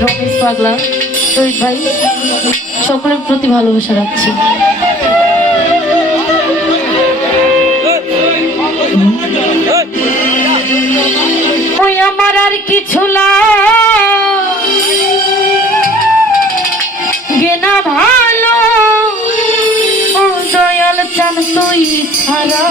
রমেশ পাগলা, শহীদ ভাই, সকলের প্রতি ভালোবাসা রাখছি। ওই আমার আর কিছু লাগে না ভালো, ও দয়াল চান তুই ছাড়া।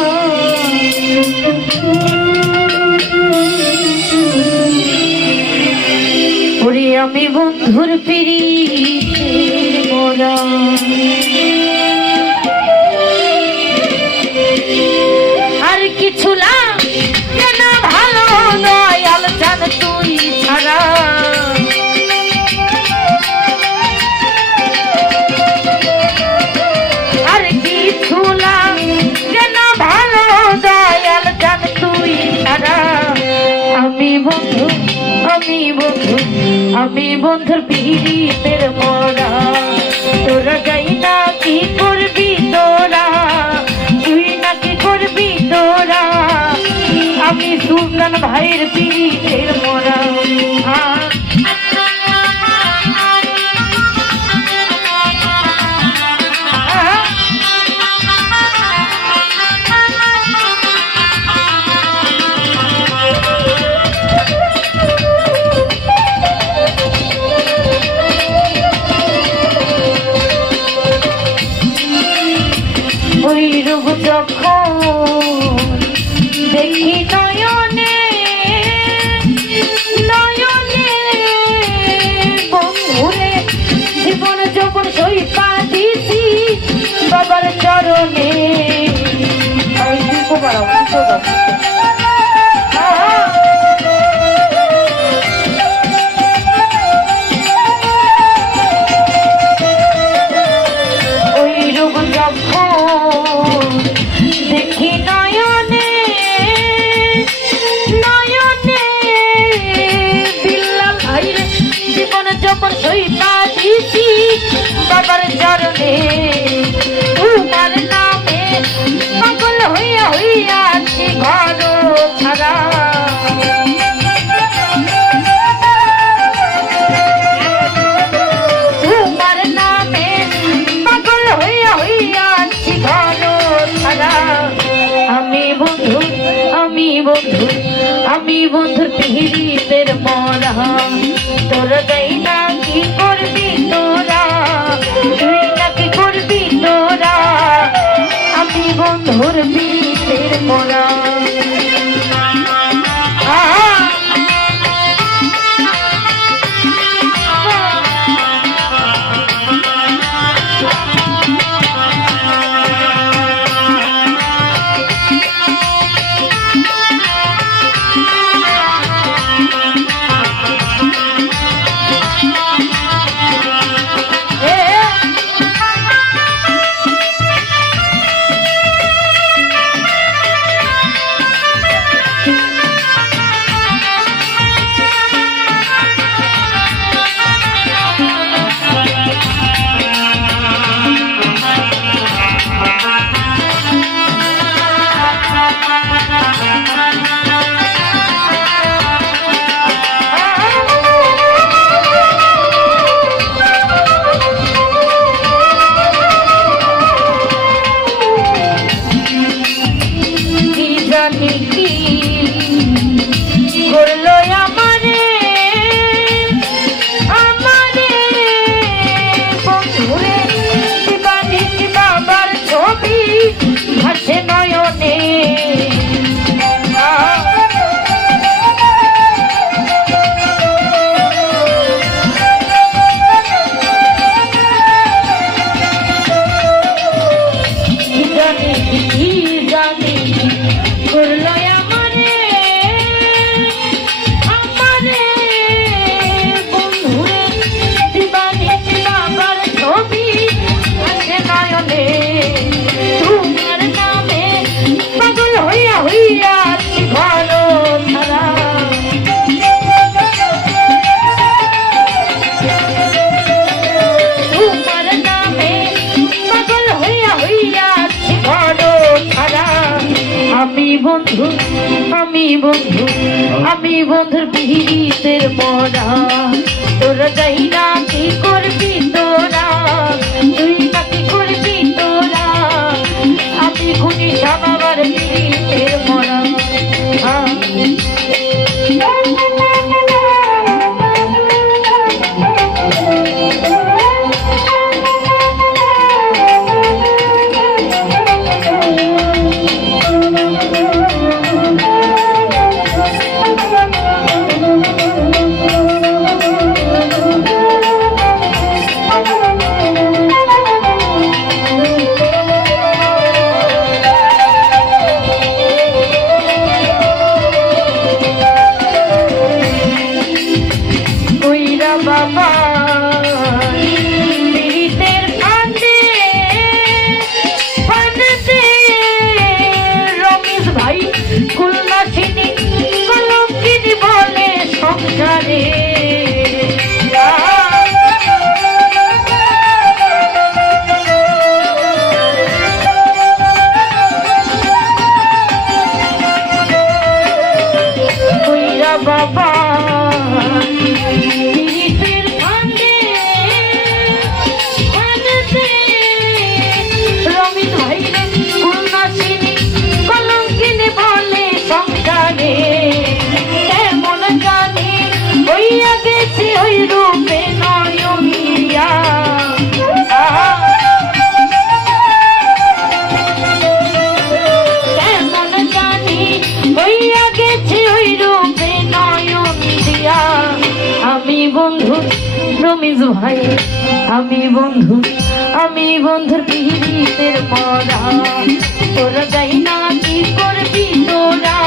ওরে আমি বন্ধুর পিরিতের মোরা, আর কিছু লাগে না ভালো, দয়াল চান তুই ছাড়া। আর কিছু লাগে না ভালো, দয়াল চান তুই ছাড়া। আমি বন্ধু, আমি বন্ধু, আমি বন্ধুর পিরিতের মোরা। তোরা যাই না কি করবি তোরা, তুই না কি করবি তোরা। আমি সুলতান ভাইয়ের পিরিতের মোরা। ওই রূপ যখন দেখি নয়নে নয়নে, বন্ধুরে জীবন যখন সইপা দিছি বাবার চরণে। ওই রূপ যখন দেখি নয়নে নয়নে, বিল্লাল ভাইরে জীবন যখন সইপা দিছি বাবার চরণে। তোমার নামে পাগল হইয়া হইয়াছি ঘর ছাড়া। তোমার নামে পাগল হইয়া হইয়াছি ঘর ছাড়া। আমি বন্ধু, আমি বন্ধু, আমি বন্ধুর পিরিতের মোরা। তোরা যাই না কি করবি তোরা, তুই না কি করবি তোরা। আমি বন্ধুর পিরিতের মোরা। করলো আমারে আমারে বন্ধুরে, দিবানি বাবার ছবি ভাসে নয়নে। জানি করলো আমারে আমারে বন্ধুরে, দিবানি বাবার ছবি ভাসে নয়নে। তোমার নামে পাগল হইয়া হইয়াছি ঘর ছাড়া। তোমার নামে পাগল হইয়া হইয়াছি ঘর ছাড়া। আমি বন্ধু, আমি বন্ধু, আমি বন্ধুর পিরিতের মোরা। তোরা যাই না কি করবি তোরা, তুই না কি করবি তোরা, আমি খুনি সামাবার পিড়িতে মরা। বাবা পীড়িতের ফাঁদে ফাঁদে রমেশ ভাই কুলনাথিনী কলঙ্কিনী বলে সংসারে। বাবা ওই রূপে নয়নিয়া কেমন জানি হইয়া গেছে ওই রূপে নয়ন দিয়া। আমি বন্ধু রমেশ ভাই, আমি বন্ধুর পীড়িতের মরা। তোরা যাই না কি করবি তোরা,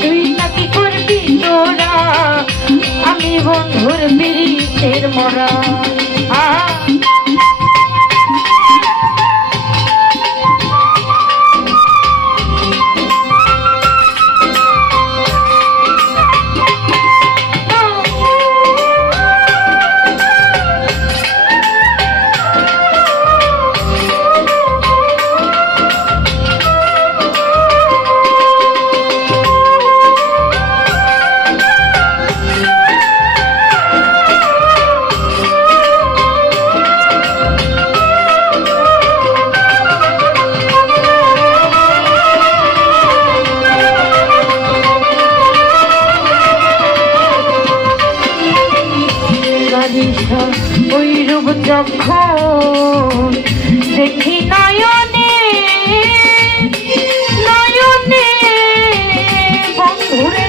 তুই না কি করবি তোরা, আমি বন্ধুর পীড়িতের মরা। ওই রূপ যখন দেখি নয়নে নয়নে বন্ধুরে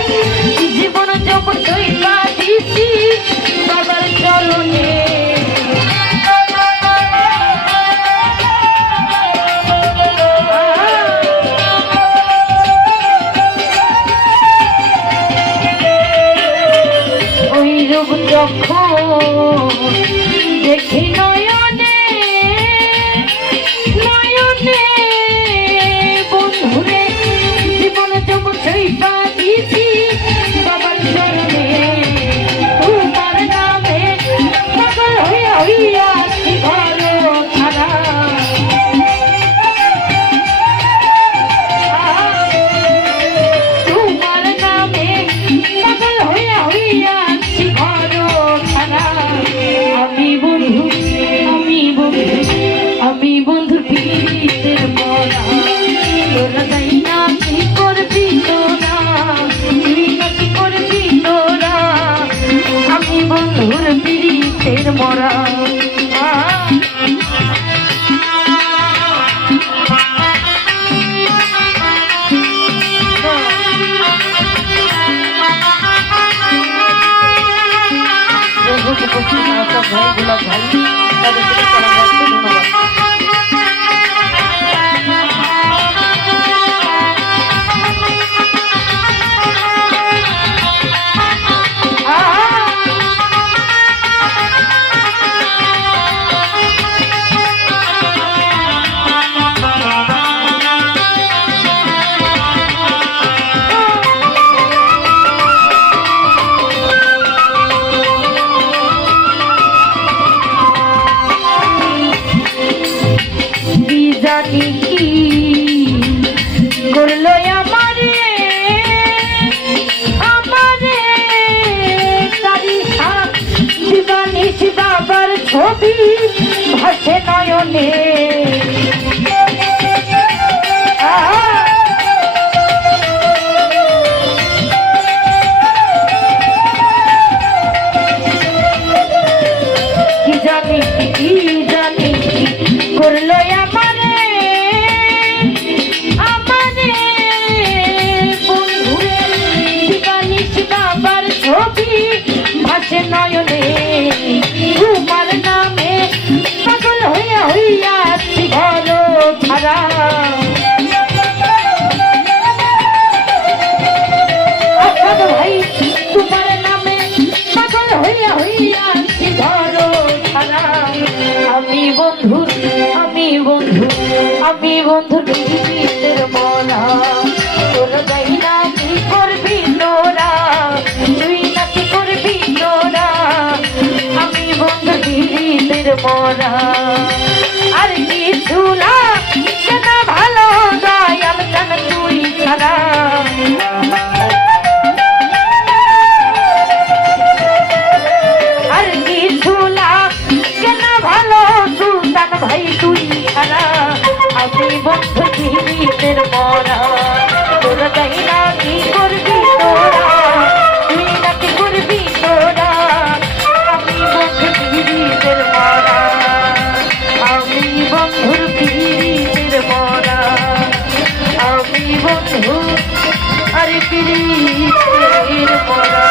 জীবন যখন তুই কাঁদিছি বাবার চরণে। ওই রূপ যখন দেখি নয়নে নয়নে বন্ধুরে জীবন যখন সেই কাঁদিছি বাবার চরণে। তোমার নামে পাগল হইয়া হইয়াছি ঘর ছাড়া, তোমার নামে পাগল হইয়া হইয়াছি ঘর ছাড়া। আমি বন্ধুর পীড়িতের মরা। তোরা যাই না কি করবি তোরা, তুই না কি করবি তোরা, আমি বন্ধুর পীড়িতের মরা। জানি কি করলো আমারে আমারে তারি সাথ ছবি ভাসে নয়নে কি জানি করলো আমারে বাবার ছবি ভাসে নয়নে তোমার নামে পাগল হইয়া আছি ঘর ছাড়া ভাই তোমার নামে পাগল হইয়া আছি ঘর ছাড়া আমি বন্ধুর বিহিতের মনা তোর যাই না কি করবি তোরা তুই না কি করবি তোরা আমি বন্ধুর বিহিতের মনা আর কিছু না কেন ভালো দয়াল কেন তুই ছাড়া আর কিছু না কেন ভালো সুলতান ভাই তুই ছাড়া আমি বন্ধু জীবিতের মরা তোরা যাই না কি করবি তোরা তুই না কি করবি তোরা আমি বন্ধু জীবিতের মরা আমি বন্ধুর জীবিতের মরা আমি বন্ধু আর জীবিতের মরা